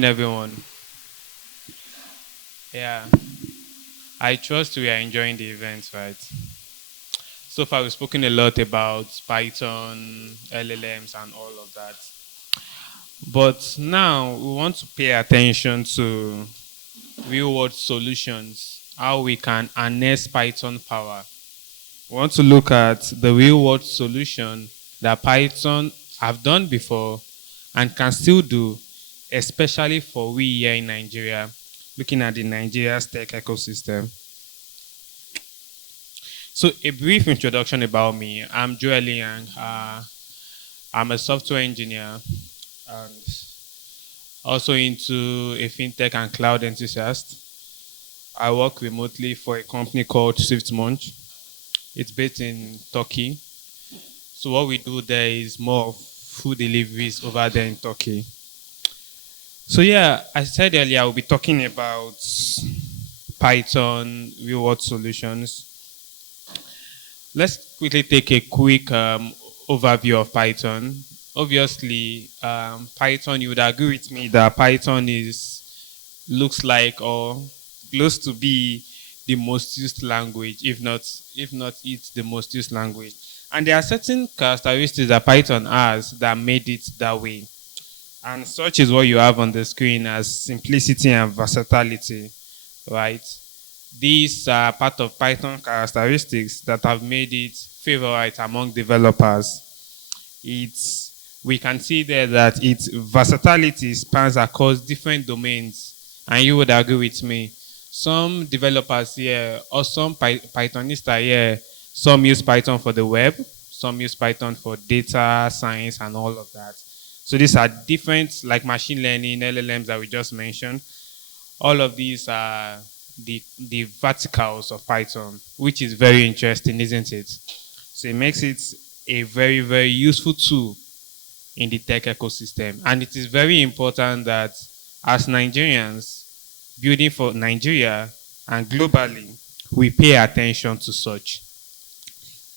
morning, everyone. Yeah, I trust we are enjoying the event, right? So far, we've spoken a lot about Python, LLMs, and all of that. But now we want to pay attention to real world solutions, how we can harness Python power. We want to look at the real world solution that Python have done before and can still do, especially for we here in Nigeria, looking at the Nigeria's tech ecosystem. So, a brief introduction about me. I'm Joel Inyang. I'm a software engineer and also into a fintech and cloud enthusiast. I work remotely for a company called SwiftMunch. It's based in Turkey. So, what we do there is more of food deliveries over there in Turkey. So, yeah, I said earlier, we'll be talking about Python real world solutions. Let's quickly take a quick overview of Python. Obviously, Python, you would agree with me that Python looks like or close to be the most used language, if not it's the most used language. And there are certain characteristics that Python has that made it that way. And such is what you have on the screen as simplicity and versatility, right? These are part of Python characteristics that have made it favorite among developers. We can see there that its versatility spans across different domains, and you would agree with me. Some developers here, or some Pythonists here, some use Python for the web, some use Python for data science and all of that. So these are different, like machine learning, LLMs that we just mentioned. All of these are the verticals of Python, which is very interesting, isn't it? So it makes it a very, very useful tool in the tech ecosystem. And it is very important that as Nigerians, building for Nigeria and globally, we pay attention to such.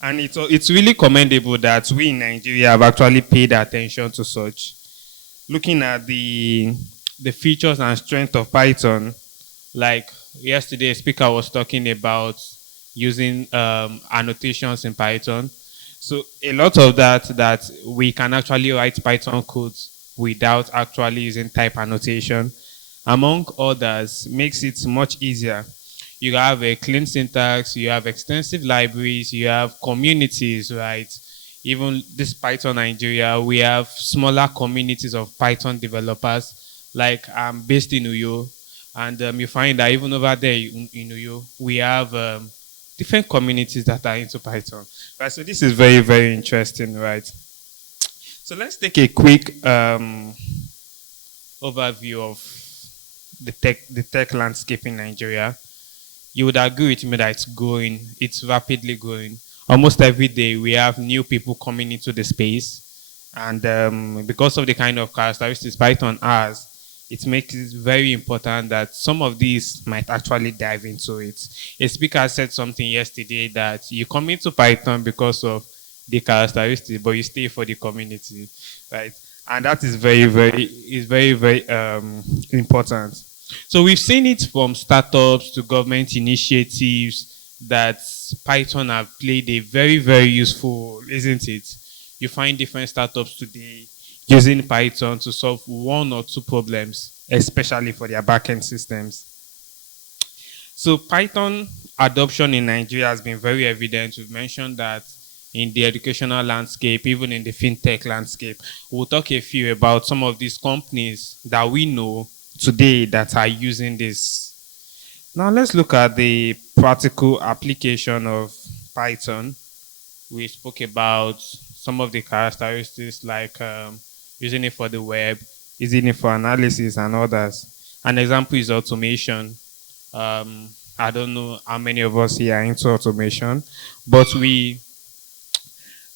And it's really commendable that we in Nigeria have actually paid attention to such. Looking at the features and strength of Python, like yesterday, a speaker was talking about using annotations in Python. So a lot of that we can actually write Python codes without actually using type annotation, among others, makes it much easier. You have a clean syntax, you have extensive libraries, you have communities, right? Even this Python Nigeria, we have smaller communities of Python developers. Like I'm based in Uyo, and you find that even over there in Uyo, we have different communities that are into Python. Right, so this is very, very interesting, right? So let's take a quick overview of the tech landscape in Nigeria. You would agree with me that it's rapidly growing. Almost every day we have new people coming into the space, and because of the kind of characteristics Python has, it makes it very important that some of these might actually dive into it. A speaker said something yesterday that you come into Python because of the characteristics, but you stay for the community, right? And that is very, very important. So we've seen it from startups to government initiatives that Python have played a very, very useful, isn't it? You find different startups today using Python to solve one or two problems, especially for their backend systems. So Python adoption in Nigeria has been very evident. We've mentioned that in the educational landscape, even in the fintech landscape. We'll talk a few about some of these companies that we know today that are using this. Now let's look at the practical application of Python. We spoke about some of the characteristics like using it for the web, using it for analysis and others. An example is automation. I don't know how many of us here are into automation, but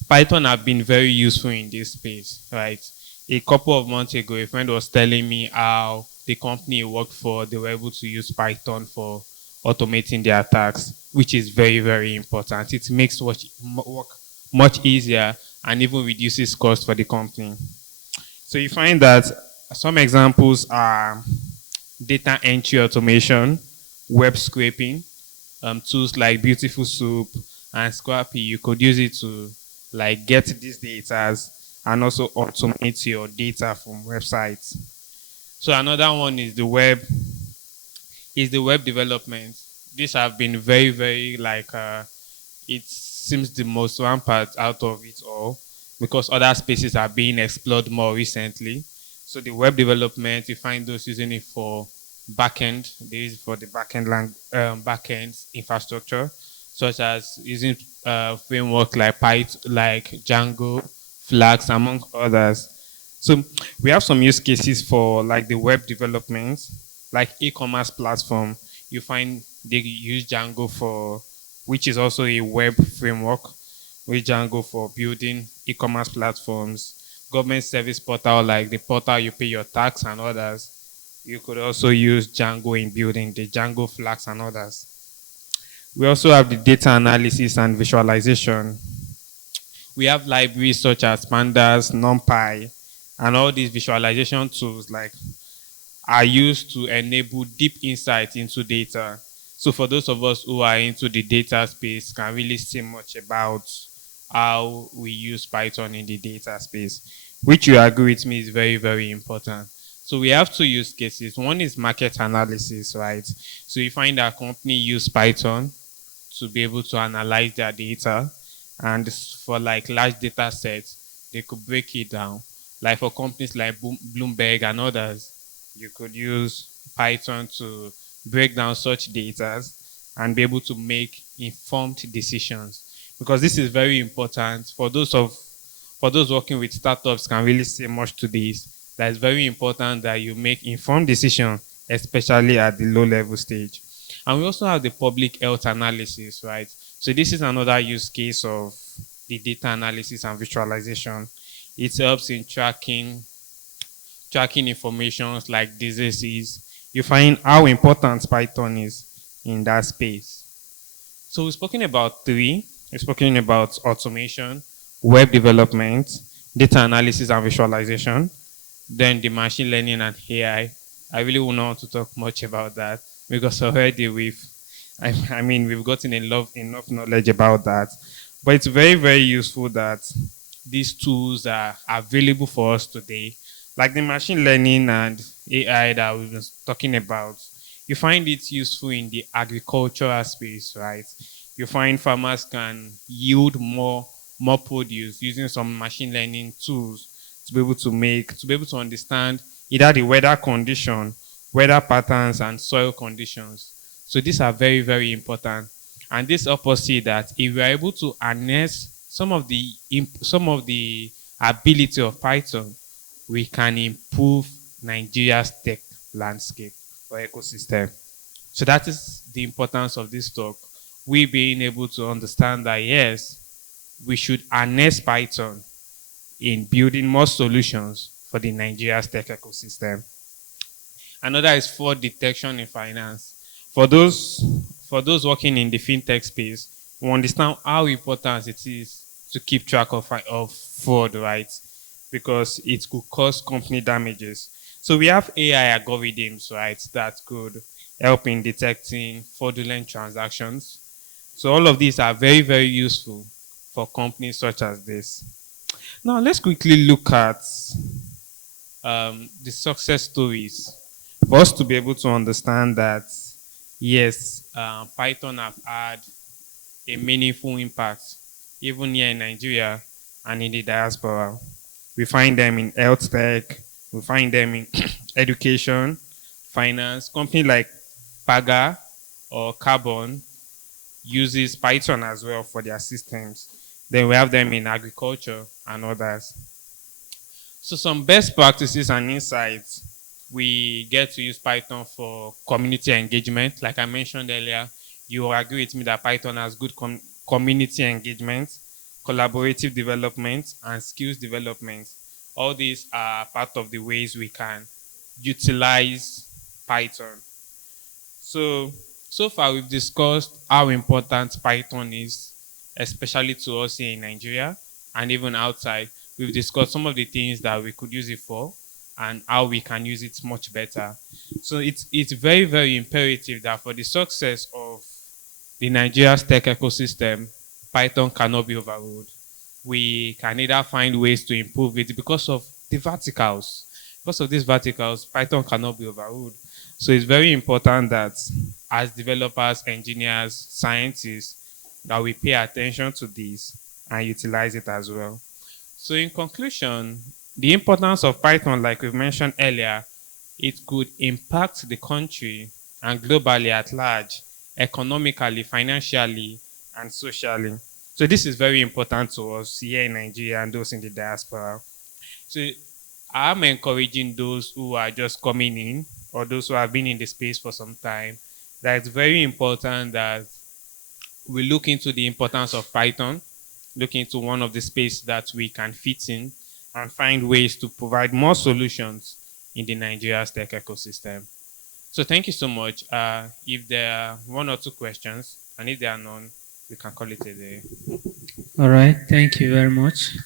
Python have been very useful in this space, right? A couple of months ago, a friend was telling me how the company he worked for, they were able to use Python for automating their tasks, which is very, very important. It makes work much easier and even reduces cost for the company. So you find that Some examples are data entry automation, web scraping, tools like Beautiful Soup and Scrappy. You could use it to like get these data and also automate your data from websites. So another one is the web development. These have been very, very like it seems the most rampant out of it all because other spaces are being explored more recently. So the web development, you find those using it for backend. They use it for the backend infrastructure, such as using framework like Python, like Django, Flask, among others. So we have some use cases for like the web development, like e-commerce platform. You find they use Django for, which is also a web framework, with Django for building e-commerce platforms, government service portal like the portal you pay your tax and others. You could also use Django in building the Django Flags and others. We also have the data analysis and visualization. We have libraries such as Pandas, NumPy, and all these visualization tools like are used to enable deep insight into data. So for those of us who are into the data space, can really see much about how we use Python in the data space, which you agree with me is very, very important. So we have two use cases. One is market analysis, right? So you find that a company use Python to be able to analyze their data. And for like large data sets, they could break it down. Like for companies like Bloomberg and others, you could use Python to break down such data and be able to make informed decisions. Because this is very important for those working with startups can really say much to this. That it's very important that you make informed decisions, especially at the low level stage. And we also have the public health analysis, right? So this is another use case of the data analysis and visualization. It helps in tracking informations like diseases. You find how important Python is in that space. So we've spoken about three. We've spoken about automation, web development, data analysis and visualization, then the machine learning and AI. I really will not want to talk much about that because already we've gotten enough knowledge about that. But it's very, very useful that these tools are available for us today, like the machine learning and AI that we've been talking about. You find it useful in the agricultural space, right? You find farmers can yield more produce using some machine learning tools to be able to understand either the weather condition, weather patterns, and soil conditions. So these are very, very important. And this helps us see that if we are able to harness some of the ability of Python, we can improve Nigeria's tech landscape or ecosystem. So that is the importance of this talk. We being able to understand that yes, we should harness Python in building more solutions for the Nigeria's tech ecosystem. Another is fraud detection in finance. For those working in the fintech space, we understand how important it is to keep track of fraud, right? Because it could cause company damages. So we have AI algorithms, right, that could help in detecting fraudulent transactions. So all of these are very, very useful for companies such as this. Now let's quickly look at the success stories for us to be able to understand that yes, Python have had a meaningful impact even here in Nigeria and in the diaspora. We find them in health tech, we find them in education, finance. Company like Paga or Carbon uses Python as well for their systems. Then we have them in agriculture and others. So some best practices and insights. We get to use Python for community engagement. Like I mentioned earlier, you will agree with me that Python has good community engagement, collaborative development, and skills development. All these are part of the ways we can utilize Python. So far we've discussed how important Python is, especially to us here in Nigeria and even outside. We've discussed some of the things that we could use it for. and how we can use it much better. So it's very, very imperative that for the success of the Nigeria's tech ecosystem, Python cannot be overruled. We can either find ways to improve it because of the verticals. Because of these verticals, Python cannot be overruled. So it's very important that as developers, engineers, scientists, that we pay attention to this and utilize it as well. So in conclusion, the importance of Python, like we mentioned earlier, it could impact the country and globally at large, economically, financially, and socially. So this is very important to us here in Nigeria and those in the diaspora. So I'm encouraging those who are just coming in or those who have been in the space for some time that it's very important that we look into the importance of Python, look into one of the space that we can fit in, and find ways to provide more solutions in the Nigeria's tech ecosystem. So thank you so much. If there are one or two questions, and if there are none, we can call it a day. All right, thank you very much.